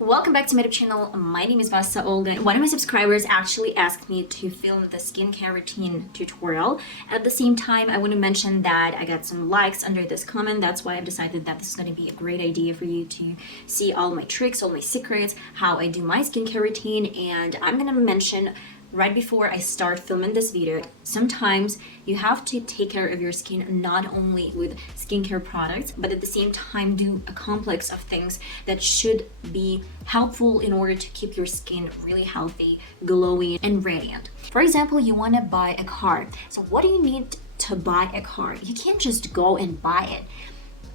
Welcome back to my YouTube channel. My name is VassaOlga. One of my subscribers actually asked me to film the skincare routine tutorial. At the same time, I want to mention that I got some likes under this comment. That's why I've decided that this is going to be a great idea for you to see all my tricks, all my secrets, how I do my skincare routine. And I'm going to mention right before I start filming this video, sometimes you have to take care of your skin not only with skincare products, but at the same time do a complex of things that should be helpful in order to keep your skin really healthy, glowing, and radiant. For example, you want to buy a car. So what do you need to buy a car? You can't just go and buy it.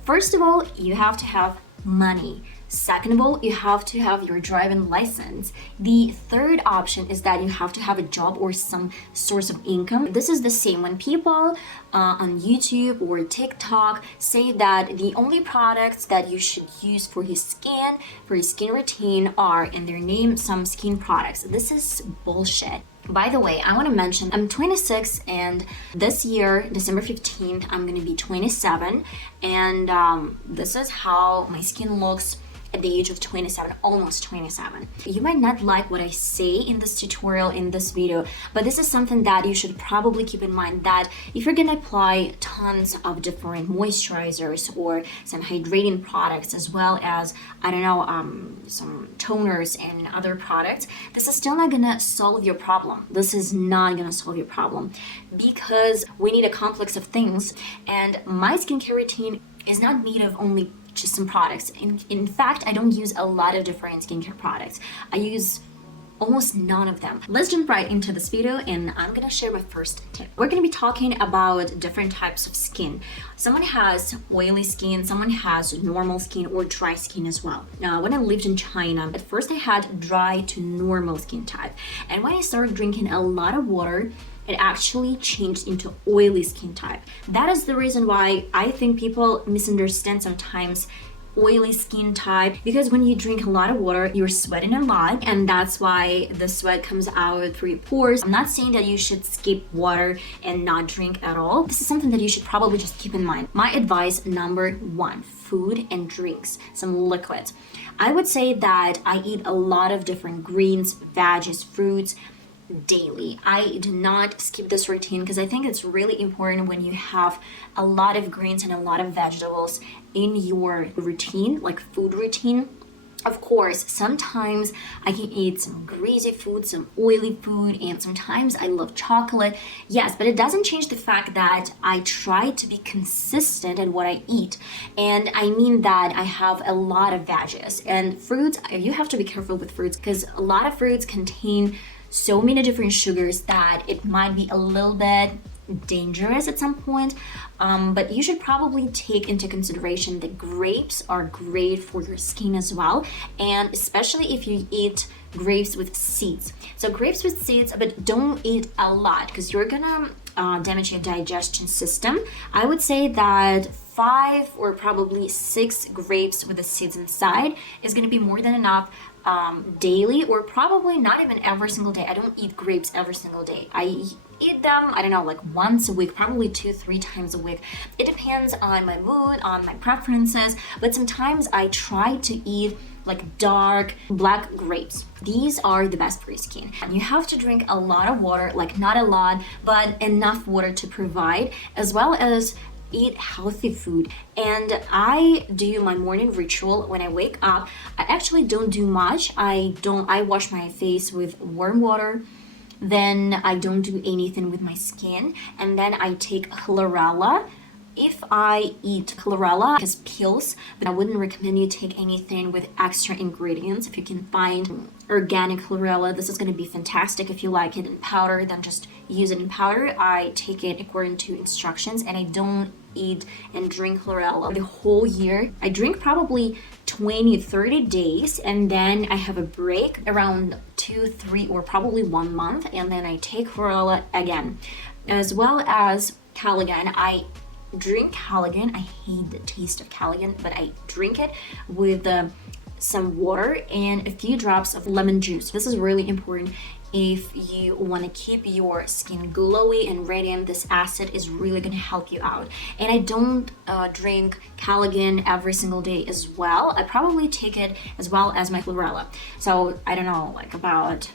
First of all, you have to have money. Second of all, you have to have your driving license. The third option is that you have to have a job or some source of income. This is the same when people on YouTube or TikTok say that the only products that you should use for your skin routine are, and they name some skin products. This is bullshit. By the way, I want to mention I'm 26 and this year, December 15th, I'm going to be 27, and this is how my skin looks at the age of 27, almost 27. You might not like what I say in this tutorial, in this video, but this is something that you should probably keep in mind, that if you're gonna apply tons of different moisturizers or some hydrating products, as well as, I don't know, some toners and other products, this is still not gonna solve your problem. This is not gonna solve your problem because we need a complex of things, and my skincare routine is not made of only just some products. In fact, I don't use a lot of different skincare products. I use almost none of them. Let's jump right into this video and I'm gonna share my first tip. We're gonna be talking about different types of skin. Someone has oily skin, someone has normal skin or dry skin as well. Now, when I lived in China, at first I had dry to normal skin type. And when I started drinking a lot of water, it actually changed into oily skin type. That is the reason why I think people misunderstand sometimes oily skin type, because when you drink a lot of water, you're sweating a lot, and that's why the sweat comes out through your pores. I'm not saying that you should skip water and not drink at all. This is something that you should probably just keep in mind. My advice number one, food and drinks, some liquids. I would say that I eat a lot of different greens, veggies, fruits, daily. I do not skip this routine because I think it's really important when you have a lot of greens and a lot of vegetables in your routine, like food routine. Of course, sometimes I can eat some greasy food, some oily food, and sometimes I love chocolate. Yes, but it doesn't change the fact that I try to be consistent in what I eat. And I mean that I have a lot of veggies and fruits. You have to be careful with fruits because a lot of fruits contain so many different sugars that it might be a little bit dangerous at some point, but you should probably take into consideration that grapes are great for your skin as well, and especially if you eat grapes with seeds. So grapes with seeds, but don't eat a lot because you're gonna damage your digestion system. I would say that 5 or probably 6 grapes with the seeds inside is going to be more than enough daily, or probably not even every single day. I don't eat grapes every single day. I eat them, I don't know, like once a week, probably 2-3 times a week. It depends on my mood, on my preferences, but sometimes I try to eat like dark black grapes. These are the best for your skin. And you have to drink a lot of water, like not a lot, but enough water to provide, as well as eat healthy food. And I do my morning ritual when I wake up. I actually don't do much. I wash my face with warm water, then I don't do anything with my skin, and then I take chlorella. If I eat chlorella as pills, but I wouldn't recommend you take anything with extra ingredients. If you can find organic chlorella, this is going to be fantastic. If you like it in powder, then just use it in powder. I take it according to instructions, and I don't eat and drink chlorella the whole year. I drink probably 20-30 days, and then I have a break around 2-3 or probably 1 month, and then I take chlorella again, as well as Collagen. I drink Collagen. I hate the taste of Collagen, but I drink it with some water and a few drops of lemon juice. This is really important. if you want to keep your skin glowy and radiant, this acid is really going to help you out. And I don't drink Collagen every single day as well. I probably take it as well as my Chlorella. So I don't know, like about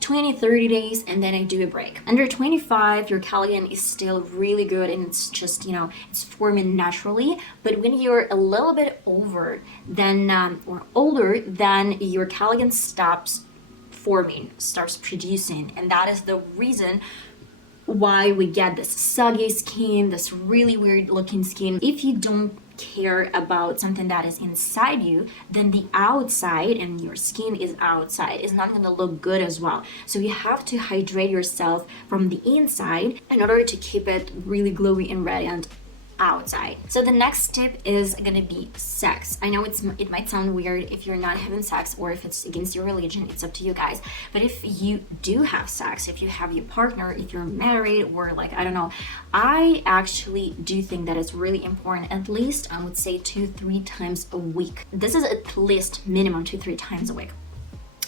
20-30 days, and then I do a break. Under 25, your collagen is still really good, and it's just, it's forming naturally. But when you're a little bit over then or older, then your collagen stops forming, starts producing, and that is the reason why we get this saggy skin, this really weird looking skin. If you don't care about something that is inside you, then the outside, and your skin is outside, is not going to look good as well. So you have to hydrate yourself from the inside in order to keep it really glowy and radiant outside. So the next tip is gonna be sex. I know it might sound weird if you're not having sex, or if it's against your religion, it's up to you guys. But if you do have sex, if you have your partner, if you're married, or like, I don't know, I actually do think that it's really important, at least I would say 2-3 times a week. This is at least minimum 2-3 times a week.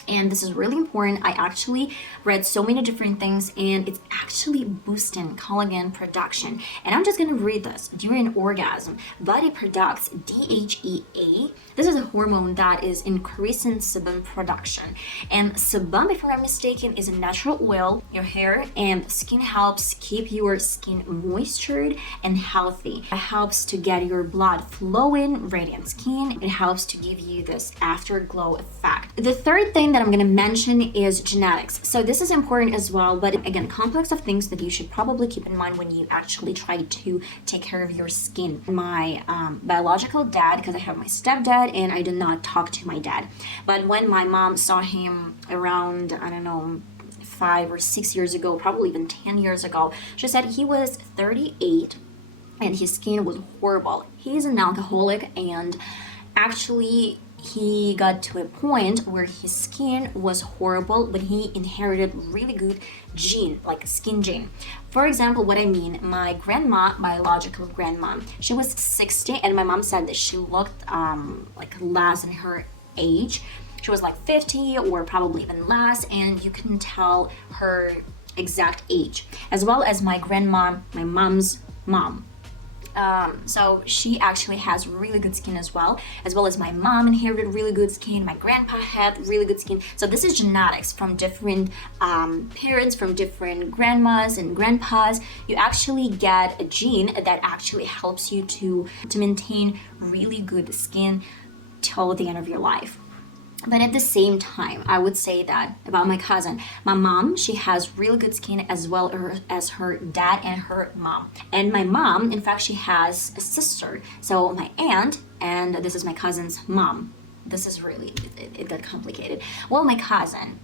And this is really important. I actually read so many different things, and it's actually boosting collagen production. And I'm just gonna read this. During orgasm, body produces DHEA. This is a hormone that is increasing sebum production. And sebum, if I'm not mistaken, is a natural oil. Your hair and skin helps keep your skin moistured and healthy. It helps to get your blood flowing, radiant skin. It helps to give you this afterglow effect. The third thing that I'm going to mention is genetics. So this is important as well, but again, complex of things that you should probably keep in mind when you actually try to take care of your skin. My biological dad, because I have my stepdad and I did not talk to my dad, but when my mom saw him around, I don't know, 5 or 6 years ago, probably even 10 years ago, she said he was 38 and his skin was horrible. He's an alcoholic, and actually he got to a point where his skin was horrible, but he inherited really good gene, like skin gene. For example, what I mean, my grandma, biological grandma, she was 60, and my mom said that she looked like less in her age. She was like 50 or probably even less, and you couldn't tell her exact age. As well as my grandma, my mom's mom. So she actually has really good skin as well as my mom inherited really good skin. My grandpa had really good skin. So this is genetics from different parents, from different grandmas and grandpas. You actually get a gene that actually helps you to maintain really good skin till the end of your life. But at the same time, I would say that about my cousin. My mom, she has really good skin as well as her dad and her mom. And my mom, in fact, she has a sister. So my aunt, and this is my cousin's mom. This is really, it got complicated. Well, my cousin,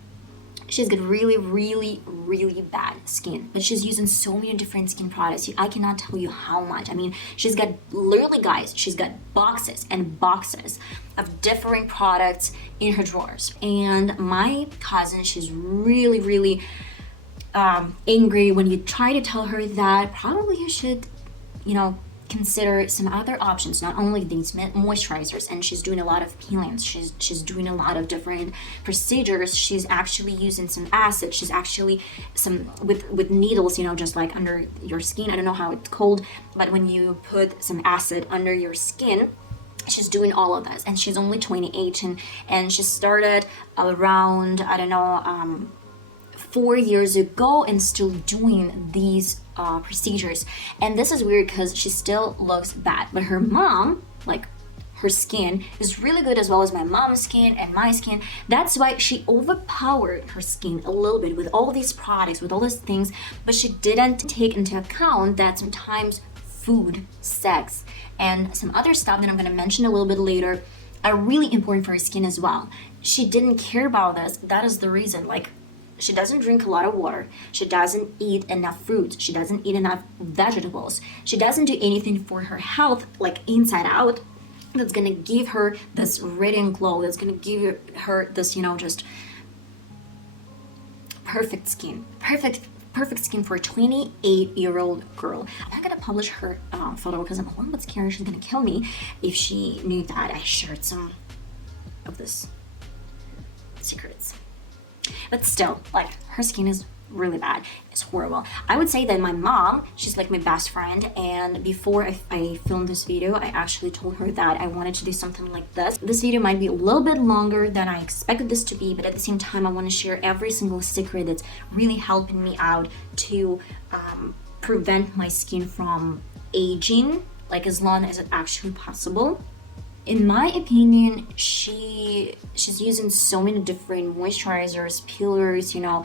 she's got really, really, really bad skin, but she's using so many different skin products. I cannot tell you how much. I mean, she's got, literally guys, she's got boxes and boxes of different products in her drawers. And my cousin, she's really, really angry when you try to tell her that probably you should, consider some other options, not only these moisturizers. And she's doing a lot of peelings, she's doing a lot of different procedures. She's actually using some acid, she's actually some with needles, just like under your skin. I don't know how it's called, but when you put some acid under your skin, she's doing all of this. And she's only 28, and she started around, I don't know, 4 years ago, and still doing these procedures. And this is weird because she still looks bad, but her mom, like, her skin is really good, as well as my mom's skin and my skin. That's why she overpowered her skin a little bit with all these products, with all these things, but she didn't take into account that sometimes food, sex, and some other stuff that I'm going to mention a little bit later are really important for her skin as well. She didn't care about this. That is the reason. Like, she doesn't drink a lot of water. She doesn't eat enough fruits. She doesn't eat enough vegetables. She doesn't do anything for her health, like inside out, that's gonna give her this radiant glow, that's gonna give her this, just perfect skin. Perfect skin for a 28-year-old girl. I'm not gonna publish her photo because I'm a little bit scared she's gonna kill me if she knew that I shared some of this secrets. but still, like, her skin is really bad. It's horrible. I would say that my mom, she's like my best friend, and before I filmed this video, I actually told her that I wanted to do something like this. This video might be a little bit longer than I expected this to be, but at the same time I want to share every single secret that's really helping me out to prevent my skin from aging, like as long as it actually possible. In my opinion, she's using so many different moisturizers, peelers, you know,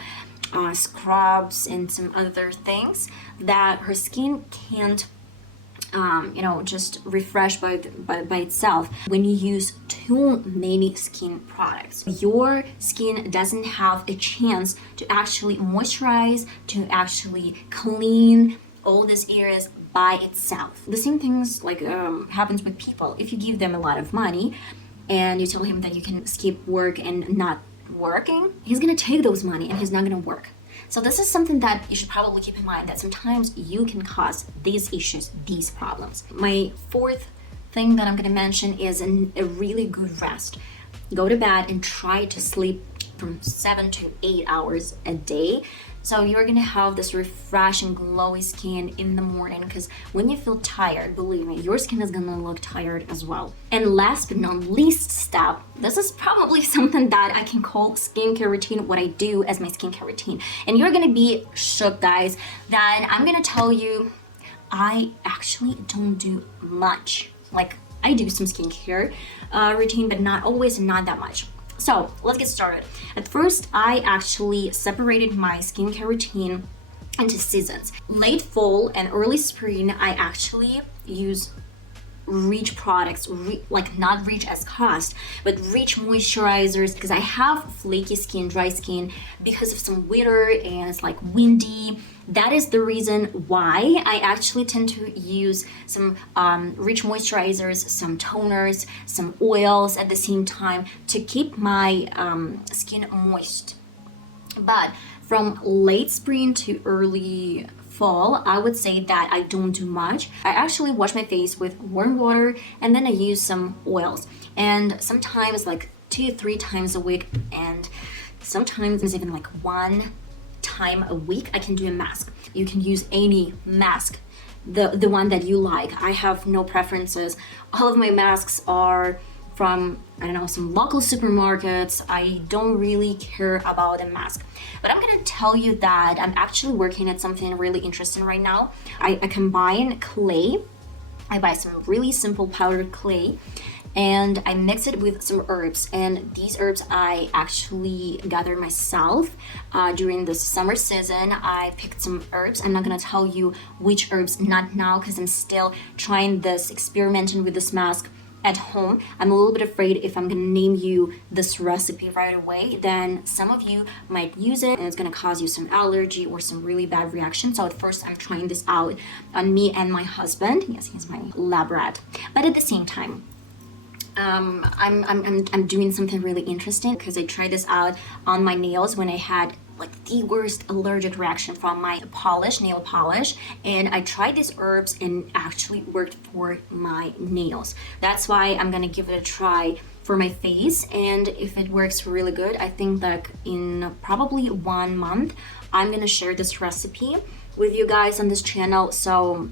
scrubs and some other things that her skin can't you know, just refresh by itself. When you use too many skin products, your skin doesn't have a chance to actually moisturize, to actually clean all these areas by itself. The same things like happens with people. If you give them a lot of money and you tell him that you can skip work and not working, he's gonna take those money and he's not gonna work. So this is something that you should probably keep in mind, that sometimes you can cause these issues, these problems. My fourth thing that I'm gonna mention is a really good rest. Go to bed and try to sleep from 7 to 8 hours a day. So you're gonna have this refreshing, glowy skin in the morning, because when you feel tired, believe me, your skin is gonna look tired as well. And last but not least step, this is probably something that I can call skincare routine, what I do as my skincare routine. And you're gonna be shocked, guys, that I'm gonna tell you I actually don't do much. Like, I do some skincare routine, but not always, not that much. So let's get started. At first, I actually separated my skincare routine into seasons. Late fall and early spring, I actually use rich products, like not rich as cost, but rich moisturizers, because I have flaky skin, dry skin because of some winter and it's like windy. That is the reason why I actually tend to use some rich moisturizers, some toners, some oils at the same time to keep my skin moist. But from late spring to early fall, I would say that I don't do much. I actually wash my face with warm water and then I use some oils. And sometimes like 2-3 times a week, and sometimes even like 1 time a week, I can do a mask. You can use any mask, the one that you like. I have no preferences. All of my masks are from, I don't know, some local supermarkets. I don't really care about a mask. But I'm gonna tell you that I'm actually working at something really interesting right now. I combine clay. I buy some really simple powdered clay and I mix it with some herbs. And these herbs I actually gathered myself during the summer season. I picked some herbs. I'm not gonna tell you which herbs, not now, because I'm still trying this, experimenting with this mask at home. I'm a little bit afraid if I'm gonna name you this recipe right away, then some of you might use it and it's gonna cause you some allergy or some really bad reaction. So at first I'm trying this out on me and my husband. Yes, he's my lab rat. But at the same time, I'm doing something really interesting, because I tried this out on my nails when I had like the worst allergic reaction from my nail polish, and I tried these herbs and actually worked for my nails. That's why I'm gonna give it a try for my face, and if it works really good, I think that in probably 1 month I'm gonna share this recipe with you guys on this channel, so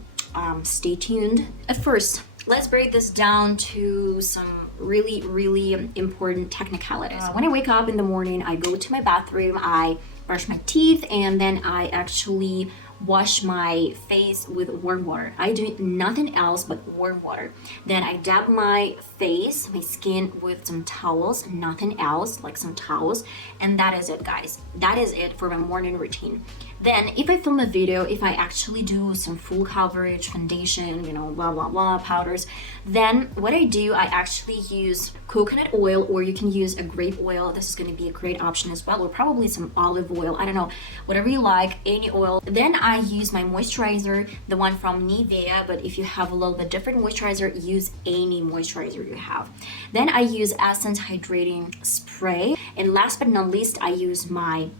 stay tuned. At first, let's break this down to some really important technicalities. When I wake up in the morning, I go to my bathroom, I brush my teeth, and then I actually wash my face with warm water. I do nothing else but warm water. Then I dab my face, my skin with some towels, nothing else, like some towels, and that is it, guys. That is it for my morning routine. Then if I film a video, if I actually do some full coverage, foundation, you know, blah blah blah, powders, then what I do, I actually use coconut oil, or you can use a grape oil. This is going to be a great option as well, or probably some olive oil, I don't know, whatever you like, any oil. Then I use my moisturizer, the one from Nivea, but if you have a little bit different moisturizer, use any moisturizer you have. Then I use Essence Hydrating Spray, and last but not least, I use my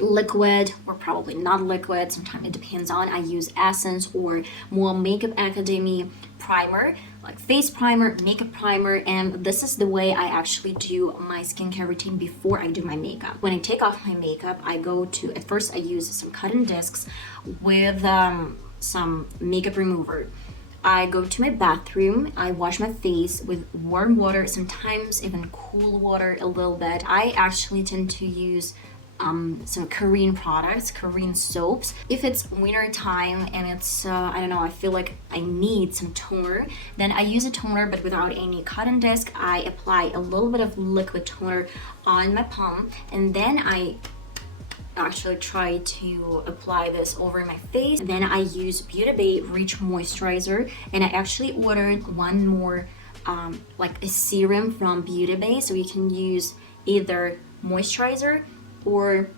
liquid, or probably not liquid, sometimes it depends on, I use Essence or Mua Makeup Academy primer. like face primer, makeup primer, and this is the way I actually do my skincare routine before I do my makeup. When I take off my makeup, I go to, at first I use some cotton discs with some makeup remover. I go to my bathroom, I wash my face with warm water, sometimes even cool water a little bit. I actually tend to use some Korean products, Korean soaps. If it's winter time and it's, I don't know, I feel like I need some toner, then I use a toner but without any cotton disc. I apply a little bit of liquid toner on my palm, and then I actually try to apply this over my face. Then I use Beauty Bay Rich Moisturizer, and I actually ordered one more like a serum from Beauty Bay, so you can use either moisturizer or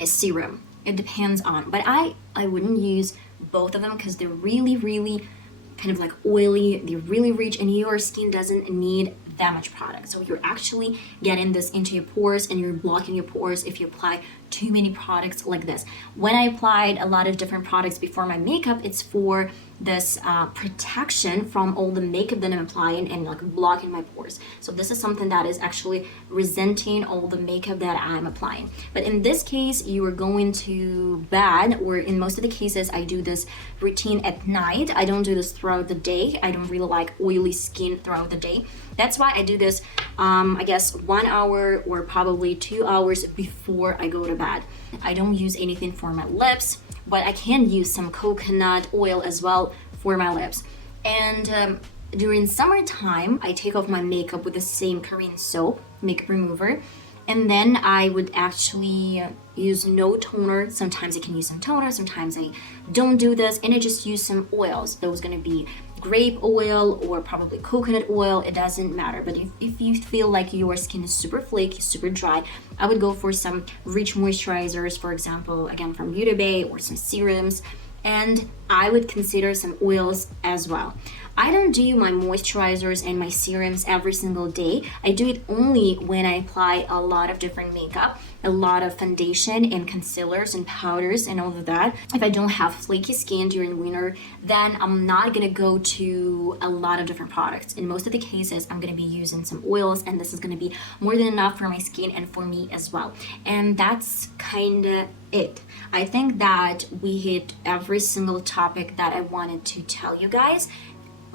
a serum. It depends on, but I wouldn't use both of them because they're really kind of like oily, they're really rich, and your skin doesn't need that much product. So you're actually getting this into your pores and you're blocking your pores if you apply too many products like this. When I applied a lot of different products before my makeup, it's for this protection from all the makeup that I'm applying and like blocking my pores. So this is something that is actually resenting all the makeup that I'm applying. But in this case, you are going to bed, or in most of the cases, I do this routine at night. I don't do this throughout the day. I don't really like oily skin throughout the day. That's why I do this, I guess 1 hour or probably 2 hours before I go to bed. I don't use anything for my lips, but I can use some coconut oil as well for my lips. And during summertime, I take off my makeup with the same Korean soap, makeup remover, and then I would actually use no toner. Sometimes I can use some toner, sometimes I don't do this, and I just use some oils. Those gonna be grape oil or probably coconut oil, it doesn't matter. But if you feel like your skin is super flaky, super dry, I would go for some rich moisturizers, for example, again from Beauty Bay, or some serums, and I would consider some oils as well. I don't do my moisturizers and my serums every single day. I do it only when I apply a lot of different makeup, a lot of foundation and concealers and powders and all of that. If I don't have flaky skin during winter, then I'm not gonna go to a lot of different products. In most of the cases, I'm gonna be using some oils, and this is gonna be more than enough for my skin and for me as well. And that's kinda it. I think that we hit every single topic that I wanted to tell you guys.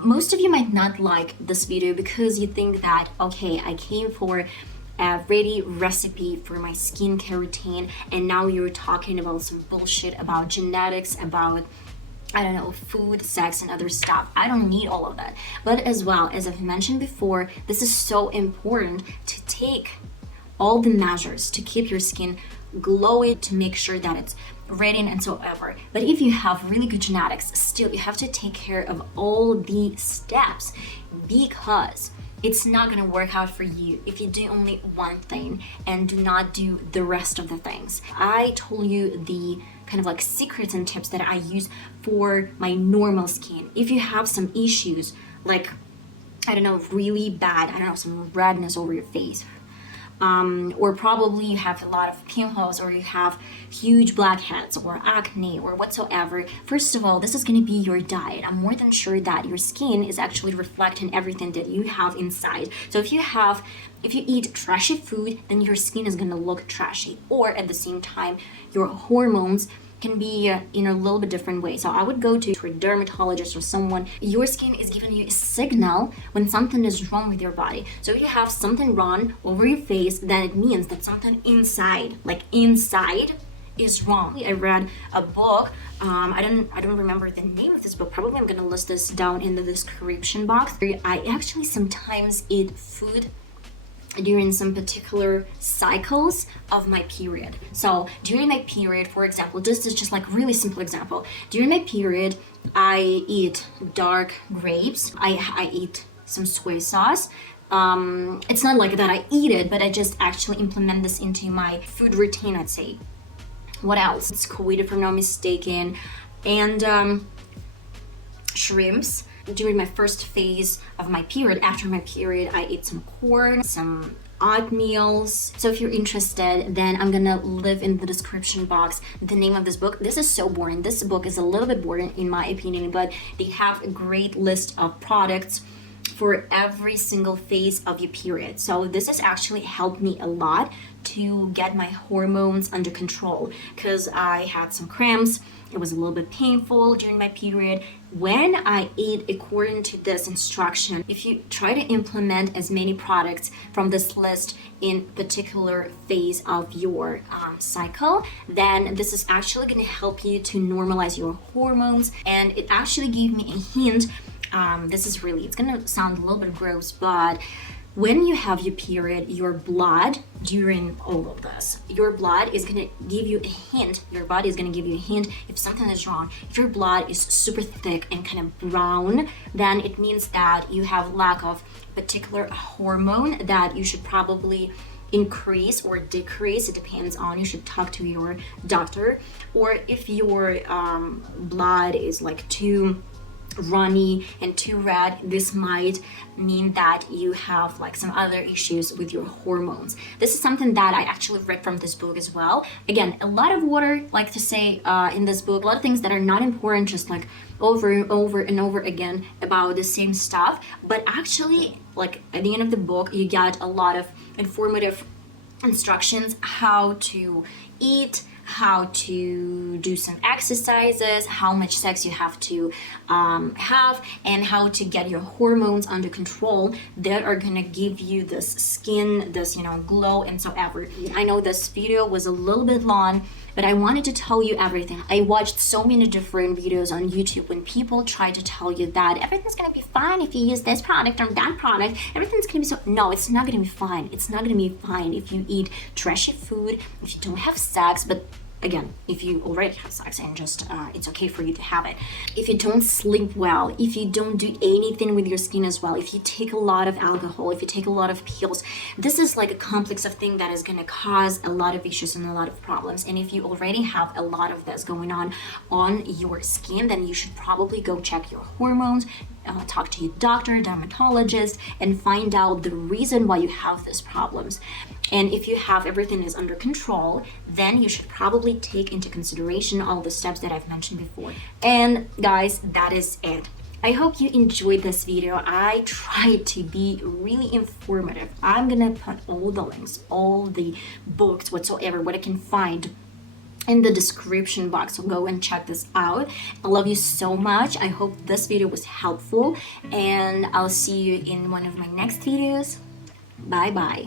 Most of you might not like this video because you think that, okay, I came for a ready recipe for my skincare routine, and now you're talking about some bullshit about genetics, about, I don't know, food, sex, and other stuff. I don't need all of that. But as well, as I've mentioned before, this is so important to take all the measures to keep your skin glowy, to make sure that it's ready and so ever. But if you have really good genetics, still you have to take care of all the steps, because it's not gonna work out for you if you do only one thing and do not do the rest of the things. I told you the kind of like secrets and tips that I use for my normal skin. If you have some issues, like, I don't know, really bad, I don't know, some redness over your face, or probably you have a lot of pimples, or you have huge blackheads or acne or whatsoever. First of all, this is going to be your diet. I'm more than sure that your skin is actually reflecting everything that you have inside. So if you eat trashy food, then your skin is going to look trashy, or at the same time your hormones can be in a little bit different way. So I would go to a dermatologist or someone. Your skin is giving you a signal when something is wrong with your body. So if you have something wrong over your face, then it means that something inside, like inside, is wrong. I read a book, I don't remember the name of this book. Probably I'm gonna list this down in the description box. I actually sometimes eat food during some particular cycles of my period. So during my period, for example, this is just like really simple example. During my period, I eat dark grapes. I eat some soy sauce. It's not like that I eat it, but I just actually implement this into my food routine, I'd say. What else? It's squid, if I'm not mistaken, and shrimps. During my first phase of my period, after my period, I ate some corn, some oatmeals. So if you're interested, then I'm gonna leave in the description box the name of this book. This is so boring. This book is a little bit boring in my opinion, but they have a great list of products for every single phase of your period. So this has actually helped me a lot to get my hormones under control, because I had some cramps. It was a little bit painful during my period. When I ate according to this instruction, if you try to implement as many products from this list in particular phase of your cycle, then this is actually going to help you to normalize your hormones. And it actually gave me a hint. It's gonna sound a little bit gross, but when you have your period, your blood during all of this, your blood is gonna give you a hint, your body is gonna give you a hint if something is wrong. If your blood is super thick and kind of brown, then it means that you have lack of particular hormone that you should probably increase or decrease. It depends on, you should talk to your doctor. Or if your blood is like too runny and too red, this might mean that you have like some other issues with your hormones. This is something that I actually read from this book as well. Again, a lot of water, like to say in this book, a lot of things that are not important, just like over and over and over again about the same stuff. But actually, like at the end of the book, you get a lot of informative instructions how to eat, how to do some exercises, how much sex you have to have, and how to get your hormones under control that are gonna give you this skin, this glow and so ever. I know this video was a little bit long, but I wanted to tell you everything. I watched so many different videos on YouTube when people try to tell you that everything's gonna be fine if you use this product or that product. Everything's gonna be so. No, it's not gonna be fine. It's not gonna be fine if you eat trashy food, if you don't have sex. But again, if you already have sex and just it's okay for you to have it. If you don't sleep well, if you don't do anything with your skin as well, if you take a lot of alcohol, if you take a lot of pills, this is like a complex of things that is going to cause a lot of issues and a lot of problems. And if you already have a lot of this going on your skin, then you should probably go check your hormones, talk to your doctor, dermatologist, and find out the reason why you have these problems. And if you have everything is under control, then you should probably take into consideration all the steps that I've mentioned before. And guys, that is it. I hope you enjoyed this video. I tried to be really informative. I'm gonna put all the links, all the books, whatsoever, what I can find in the description box, so go and check this out. I love you so much. I hope this video was helpful, and I'll see you in one of my next videos. Bye bye.